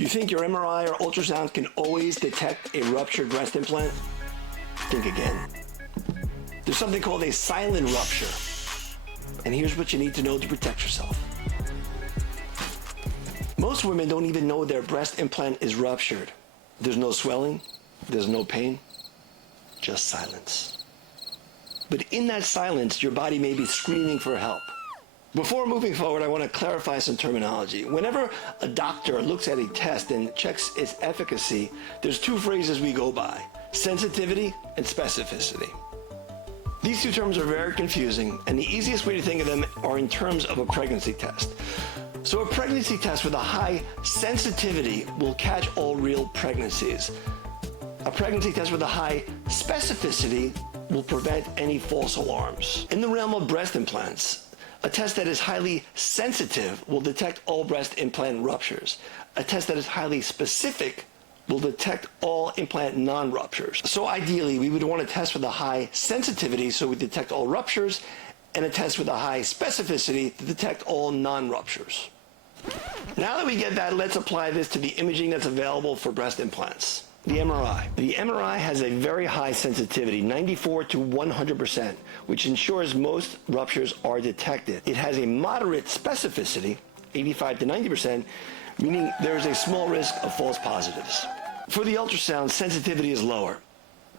You think your MRI or ultrasound can always detect a ruptured breast implant? Think again. There's something called a silent rupture. And here's what you need to know to protect yourself. Most women don't even know their breast implant is ruptured. There's no swelling, there's no pain, just silence. But in that silence, your body may be screaming for help. Before moving forward, I want to clarify some terminology. Whenever a doctor looks at a test and checks its efficacy, there's two phrases we go by: sensitivity and specificity. These two terms are very confusing, and the easiest way to think of them are in terms of a pregnancy test. So a pregnancy test with a high sensitivity will catch all real pregnancies. A pregnancy test with a high specificity will prevent any false alarms. In the realm of breast implants, a test that is highly sensitive will detect all breast implant ruptures. A test that is highly specific will detect all implant non-ruptures. So ideally, we would want a test with a high sensitivity so we detect all ruptures, and a test with a high specificity to detect all non-ruptures. Now that we get that, let's apply this to the imaging that's available for breast implants. The MRI. The MRI has a very high sensitivity, 94 to 100%, which ensures most ruptures are detected. It has a moderate specificity, 85 to 90%, meaning there is a small risk of false positives. For the ultrasound, sensitivity is lower.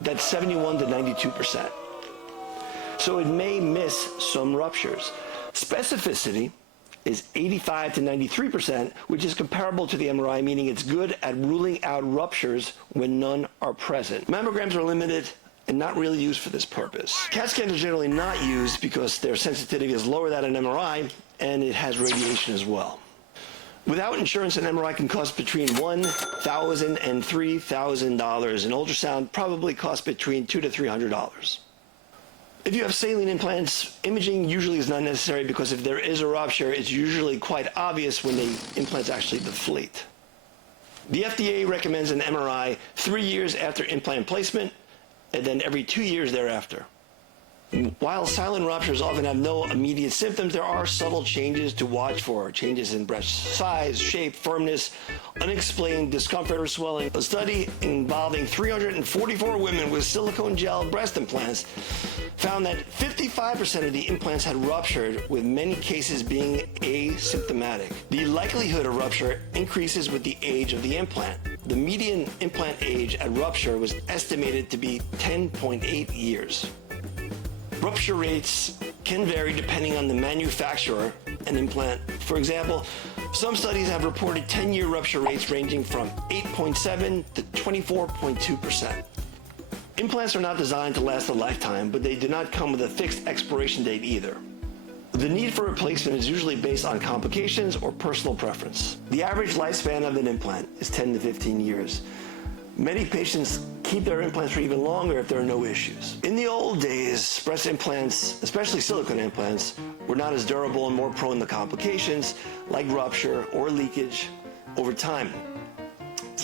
That's 71 to 92%. So it may miss some ruptures. Specificity is 85 to 93%, which is comparable to the MRI, meaning it's good at ruling out ruptures when none are present. Mammograms are limited and not really used for this purpose. CAT scans are generally not used because their sensitivity is lower than an MRI, and it has radiation as well. Without insurance, an MRI can cost between $1,000 and $3,000. An ultrasound probably costs between $200 to $300. If you have saline implants, imaging usually is not necessary because if there is a rupture, it's usually quite obvious when the implants actually deflate. The FDA recommends an MRI 3 years after implant placement and then every 2 years thereafter. While silent ruptures often have no immediate symptoms, there are subtle changes to watch for. Changes in breast size, shape, firmness, unexplained discomfort or swelling. A study involving 344 women with silicone gel breast implants found that 55% of the implants had ruptured, with many cases being asymptomatic. The likelihood of rupture increases with the age of the implant. The median implant age at rupture was estimated to be 10.8 years. Rupture rates can vary depending on the manufacturer and implant. For example, some studies have reported 10-year rupture rates ranging from 8.7 to 24.2%. Implants are not designed to last a lifetime, but they do not come with a fixed expiration date either. The need for replacement is usually based on complications or personal preference. The average lifespan of an implant is 10 to 15 years. Many patients keep their implants for even longer if there are no issues. In the old days, breast implants, especially silicone implants, were not as durable and more prone to complications like rupture or leakage over time.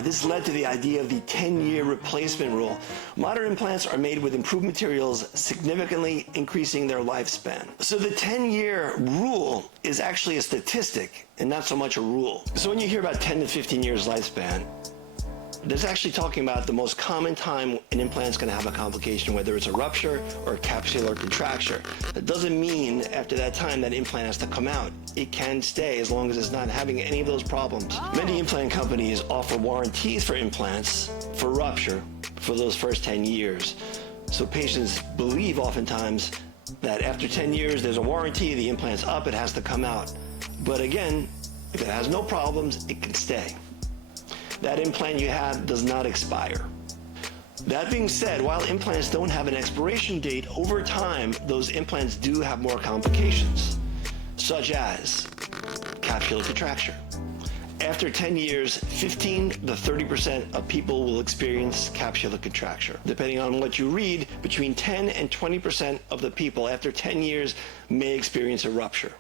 This led to the idea of the 10-year replacement rule. Modern implants are made with improved materials, significantly increasing their lifespan. So the 10-year rule is actually a statistic and not so much a rule. So when you hear about 10 to 15 years lifespan, that's actually talking about the most common time an implant's going to have a complication, whether it's a rupture or a capsular contracture. That doesn't mean after that time that implant has to come out. It can stay as long as it's not having any of those problems. Many implant companies offer warranties for implants for rupture for those first 10 years. So patients believe oftentimes that after 10 years there's a warranty, the implant's up, it has to come out. But again, if it has no problems, it can stay. That implant you have does not expire. That being said, while implants don't have an expiration date, over time, those implants do have more complications, such as capsular contracture. After 10 years, 15 to 30% of people will experience capsular contracture. Depending on what you read, between 10 and 20% of the people after 10 years may experience a rupture.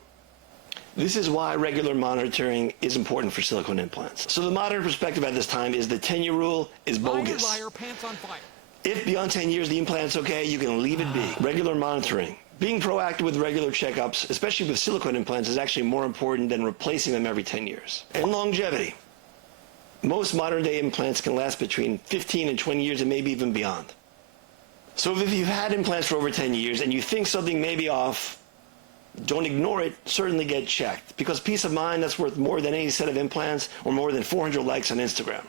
This is why regular monitoring is important for silicone implants. So the modern perspective at this time is the 10-year rule is bogus. Liar, pants on fire. If beyond 10 years the implant's okay, you can leave it be. Regular monitoring. Being proactive with regular checkups, especially with silicone implants, is actually more important than replacing them every 10 years. And longevity. Most modern day implants can last between 15 and 20 years and maybe even beyond. So if you've had implants for over 10 years and you think something may be off, don't ignore it, certainly get checked. Because peace of mind, that's worth more than any set of implants or more than 400 likes on Instagram.